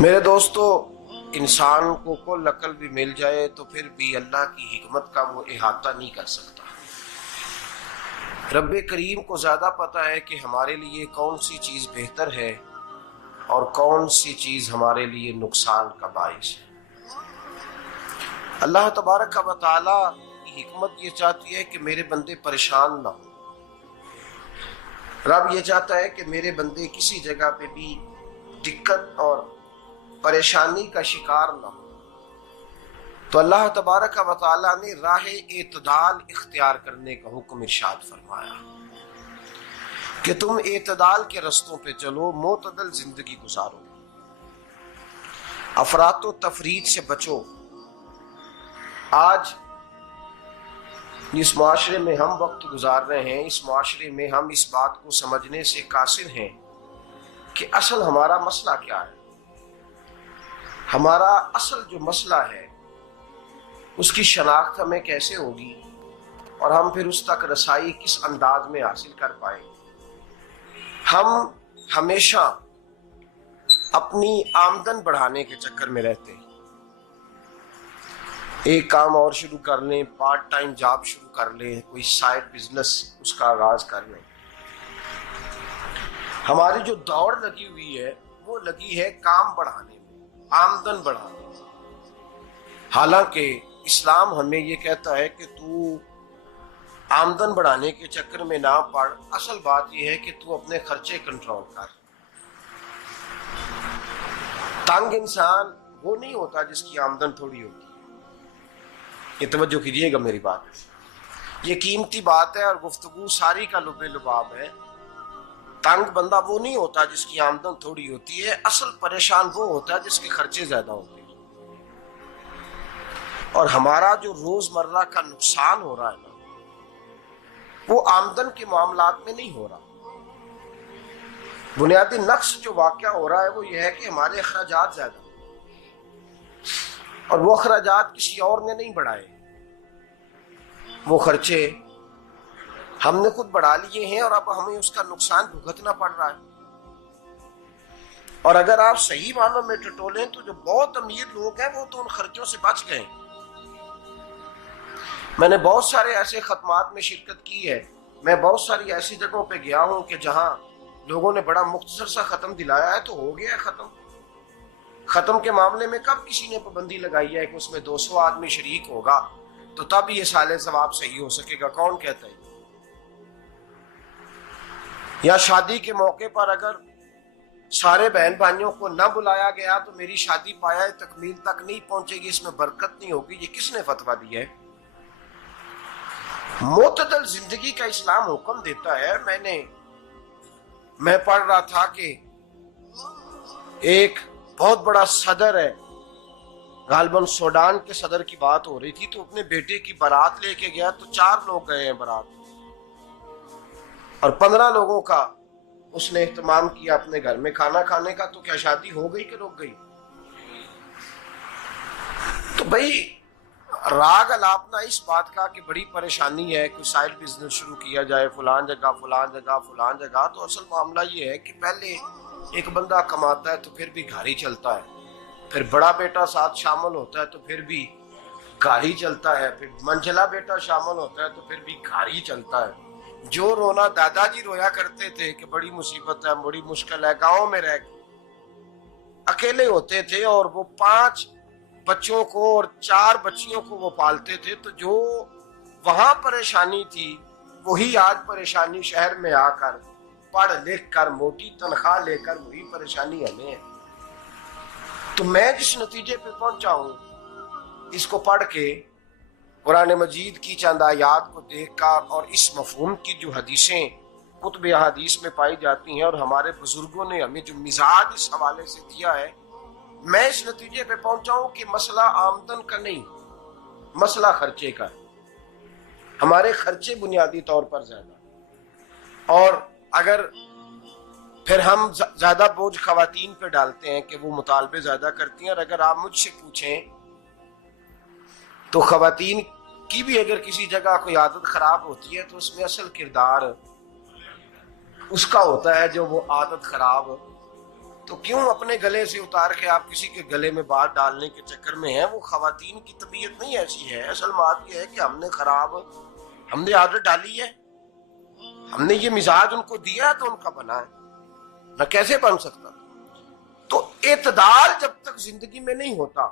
मेरे दोस्तों, इंसान को कुल अकल भी मिल जाए तो फिर भी अल्लाह की हिकमत का वो इहाता नहीं कर सकता। रब्बे करीम को ज़्यादा पता है कि हमारे लिए कौन सी चीज़ बेहतर है और कौन सी चीज़ हमारे लिए नुकसान का बाइस है। अल्लाह तबारक व तआला की हिकमत ये चाहती है कि मेरे बंदे परेशान ना हो। रब ये चाहता है कि मेरे बंदे किसी जगह पे भी दिक्कत और परेशानी का शिकार ना हो। तो अल्लाह तबारक व तआला ने राह एतदाल इख्तियार करने का हुक्म इरशाद फरमाया कि तुम एतदाल के रस्तों पे चलो, मोतदल जिंदगी गुजारो, अफरातो तफरीद से बचो। आज जिस माशरे में हम वक्त गुजार रहे हैं, इस माशरे में हम इस बात को समझने से कासिर हैं कि असल हमारा मसला क्या है। हमारा असल जो मसला है उसकी शनाख्त हमें कैसे होगी और हम फिर उस तक रसाई किस अंदाज में हासिल कर पाएंगे। हम हमेशा अपनी आमदन बढ़ाने के चक्कर में रहते हैं। एक काम और शुरू कर लें, पार्ट टाइम जॉब शुरू कर लें, कोई साइड बिजनेस उसका आगाज कर लें। हमारी जो दौड़ लगी हुई है वो लगी है काम बढ़ाने में, आमदन बढ़ाने में। हालांकि इस्लाम हमें ये कहता है कि तू आमदन बढ़ाने के चक्कर में ना पड़। असल बात यह है कि तू अपने खर्चे कंट्रोल कर। तंग इंसान वो नहीं होता जिसकी आमदन थोड़ी होती है। ये तवज्जो कीजिएगा मेरी बात, ये कीमती बात है और गुफ्तगू सारी का लुबे लुबाब है। तंग बंदा वो नहीं होता जिसकी आमदन थोड़ी होती है। असल परेशान वो होता है जिसके खर्चे ज्यादा होते हैं। और हमारा जो रोजमर्रा का नुकसान हो रहा है ना, वो आमदन के मामलात में नहीं हो रहा। बुनियादी नक्श जो वाकया हो रहा है वो ये है कि हमारे अखराजात ज्यादा, और वो अखराजात किसी और ने नहीं बढ़ाए। वो खर्चे हमने खुद बढ़ा लिए हैं और अब हमें उसका नुकसान भुगतना पड़ रहा है। और अगर आप सही मानों में टटोलें तो जो बहुत अमीर लोग हैं वो तो उन खर्चों से बच गए। मैंने बहुत सारे ऐसे खत्मात में शिरकत की है। मैं बहुत सारी ऐसी जगहों पे गया हूं कि जहां लोगों ने बड़ा मुख्तसर सा खत्म दिलाया है तो हो गया है खत्म। खत्म के मामले में कब किसी ने पाबंदी लगाई है कि उसमें 200 आदमी शरीक होगा तो तब ये साले सवाब सही हो सकेगा? कौन कहता है? या शादी के मौके पर अगर सारे बहन भाइयों को न बुलाया गया तो मेरी शादी पाया तकमील तक नहीं पहुंचेगी, इसमें बरकत नहीं होगी। ये किसने फतवा दिया है? मोतदल जिंदगी का इस्लाम हुक्म देता है। मैं पढ़ रहा था कि एक बहुत बड़ा सदर है, गालबन सूडान के सदर की बात हो रही थी, तो अपने बेटे की बारात लेके गया तो 4 लोग गए हैं बारात, और 15 लोगों का उसने एहतमाम किया अपने घर में खाना खाने का। तो क्या शादी हो गई कि रुक गई? तो भाई राग अलापना इस बात का कि बड़ी परेशानी है, कोई साइड बिजनेस शुरू किया जाए फलान जगह फलान जगह फलान जगह। तो असल मामला ये है कि पहले एक बंदा कमाता है तो फिर भी घर ही चलता है, फिर बड़ा बेटा साथ शामिल होता है तो फिर भी घर ही चलता है, फिर मंझला बेटा शामिल होता है तो फिर भी घर ही चलता है। जो रोना दादाजी रोया करते थे कि बड़ी मुसीबत है, बड़ी मुश्किल है, गांव में रह अकेले होते थे और वो 5 बच्चों को और 4 बच्चियों को वो पालते थे। तो जो वहां परेशानी थी वही आज परेशानी शहर में आकर पढ़ लिख कर मोटी तनख्वाह लेकर वही परेशानी हमें है। तो मैं जिस नतीजे पे पहुंचा हूं इसको पढ़ के, कुरान मजीद की चंद आयात को देखकर और इस मफहूम की जो हदीसें कुतुब हदीस में पाई जाती हैं और हमारे बुजुर्गों ने हमें जो मिजाज इस हवाले से दिया है, मैं इस नतीजे पे पहुंचा हूं कि मसला आमदन का नहीं, मसला खर्चे का है। हमारे खर्चे बुनियादी तौर पर ज्यादा, और अगर फिर हम ज्यादा बोझ खवातीन पे डालते हैं कि वो मुतालबे ज्यादा करती हैं। और अगर आप मुझसे पूछें तो खवातीन की भी अगर किसी जगह कोई आदत खराब होती है तो उसमें असल किरदार उसका होता है जो वो आदत खराब तो क्यों अपने गले से उतार के आप किसी के गले में बात डालने के चक्कर में हैं? वो खवातीन की तबीयत नहीं ऐसी है। असल बात यह है कि हमने आदत डाली है, हमने ये मिजाज उनको दिया तो उनका बना है, न कैसे बन सकता। तो एतदाल जब तक जिंदगी में नहीं होता,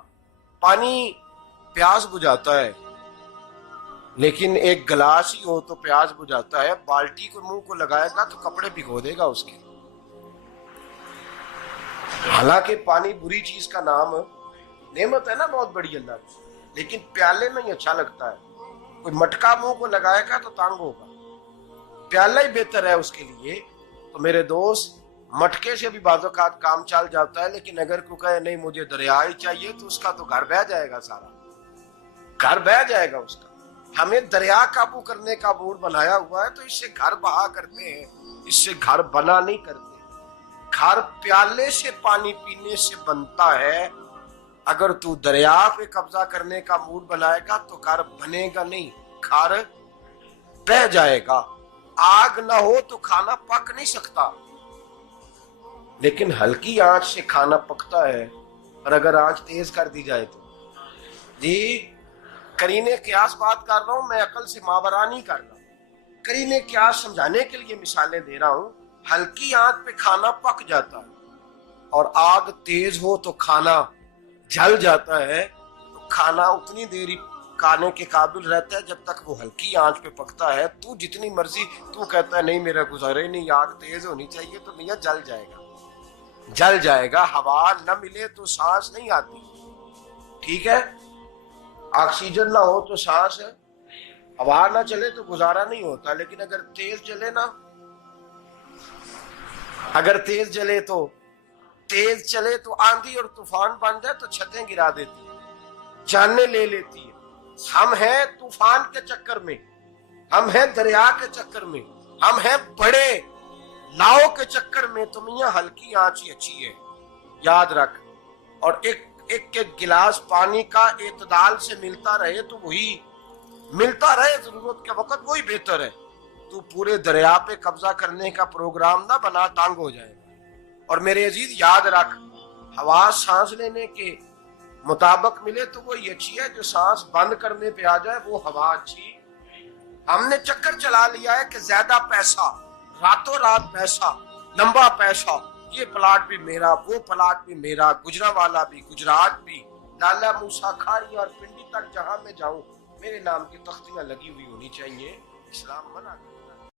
पानी प्यास बुझाता है, लेकिन एक गिलास ही हो तो प्यास बुझाता है। बाल्टी को मुंह को लगाएगा तो कपड़े भिगो देगा उसके। हालांकि पानी बुरी चीज का नाम नेमत है ना, बहुत बड़ी अल्लाह की, लेकिन प्याले में ही अच्छा लगता है। कोई मटका मुंह को लगाएगा तो तंग होगा, प्याला ही बेहतर है उसके लिए। तो मेरे दोस्त, मटके से भी बाज़-औक़ात काम चल जाता है, लेकिन अगर कोई कहे नहीं मुझे दरिया ही चाहिए तो उसका तो घर बह जाएगा, सारा घर बह जाएगा उसका। हमें दरिया काबू करने का मूड बनाया हुआ है, तो इससे घर बहा करते हैं, इससे घर बना नहीं करते। घर प्याले से पानी पीने से बनता है। अगर तू दरिया पे कब्जा करने का मूड बनाएगा तो घर बनेगा नहीं, घर बह जाएगा। आग ना हो तो खाना पक नहीं सकता, लेकिन हल्की आंच से खाना पकता है। और अगर आंच तेज कर दी जाए तो जी, करीने क्यास बात कर रहा हूं मैं, अकल से मावरा नहीं कर रहा। करीने क्यास समझाने के लिए मिसालें दे रहा हूं। हल्की आंच पे खाना पक जाता है, और आग तेज हो तो खाना जल जाता है। तो खाना उतनी देर ही खाने के काबिल रहता है जब तक वो हल्की आंच पे पकता है। तू जितनी मर्जी तू कहता है नहीं मेरा गुजारे नहीं, आग तेज होनी चाहिए, तो मियां जल जाएगा, जल जाएगा। हवा न मिले तो सांस नहीं आती, ठीक है। ऑक्सीजन ना हो तो सांस है, हवा ना चले तो गुजारा नहीं होता। लेकिन अगर तेज जले ना, अगर तेज जले तो तेज चले तो आंधी और तूफान बन जाए तो छतें गिरा देती है, जाने ले लेती है। हम हैं तूफान के चक्कर में, हम हैं दरिया के चक्कर में, हम हैं बड़े नाव के चक्कर में। तो मियां हल्की आंच ही अच्छी है, याद रख। और एक गिलास पानी का एतदाल से मिलता रहे तो वही मिलता रहे, जरूरत के वक्त वही बेहतर है। तू पूरे दरिया पे कब्जा करने का प्रोग्राम ना बना, तंग हो जाएगा। और मेरे अजीज याद रख, हवा सांस लेने के मुताबिक मिले तो वो ये अच्छी है, जो सांस बंद करने पे आ जाए वो हवा अच्छी। हमने चक्कर चला लिया है कि ज्यादा पैसा, रातों रात पैसा, लंबा पैसा, ये प्लाट भी मेरा, वो प्लाट भी मेरा, गुजरावाला भी, गुजरात भी, लाला मूसा खारी और पिंडी तक जहां मैं जाऊं मेरे नाम की तख्तियां लगी हुई होनी चाहिए। इस्लाम मना